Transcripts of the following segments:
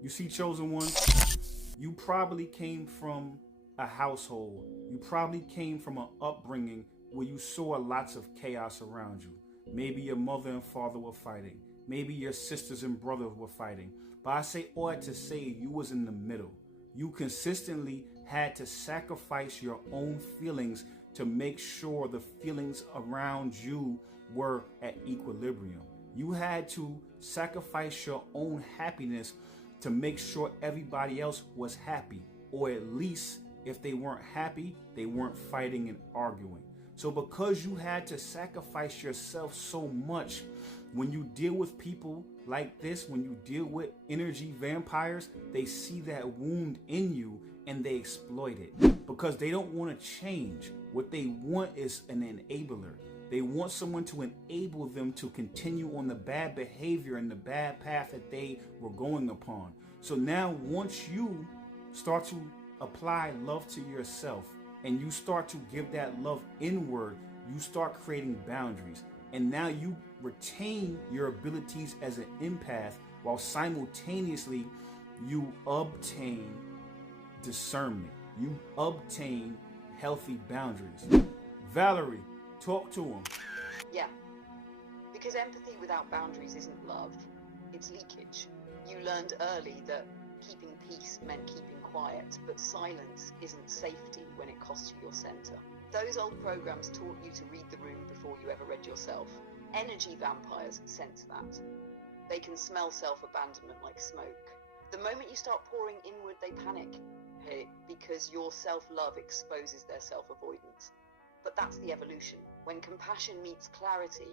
You see, chosen one, you probably came from a household. You probably came from an upbringing where you saw lots of chaos around you. Maybe your mother and father were fighting. Maybe your sisters and brothers were fighting. But I say all that to say you was in the middle. You consistently had to sacrifice your own feelings to make sure the feelings around you were at equilibrium. You had to sacrifice your own happiness to make sure everybody else was happy, or at least if they weren't happy, they weren't fighting and arguing. So because you had to sacrifice yourself so much, when you deal with people like this, when you deal with energy vampires, they see that wound in you and they exploit it because they don't want to change. What they want is an enabler. They want someone to enable them to continue on the bad behavior and the bad path that they were going upon. So now once you start to apply love to yourself and you start to give that love inward, you start creating boundaries. And now you retain your abilities as an empath while simultaneously you obtain discernment. You obtain healthy boundaries. Valerie, talk to him. Yeah, because empathy without boundaries isn't love, it's leakage. You learned early that keeping peace meant keeping quiet, but silence isn't safety when it costs you your center. Those old programs taught you to read the room before you ever read yourself. Energy vampires sense that. They can smell self-abandonment like smoke. The moment you start pouring inward, they panic, because your self-love exposes their self-avoidance. But that's the evolution. When compassion meets clarity,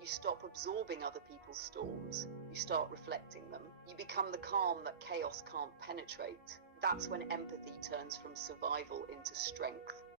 you stop absorbing other people's storms. You start reflecting them. You become the calm that chaos can't penetrate. That's when empathy turns from survival into strength.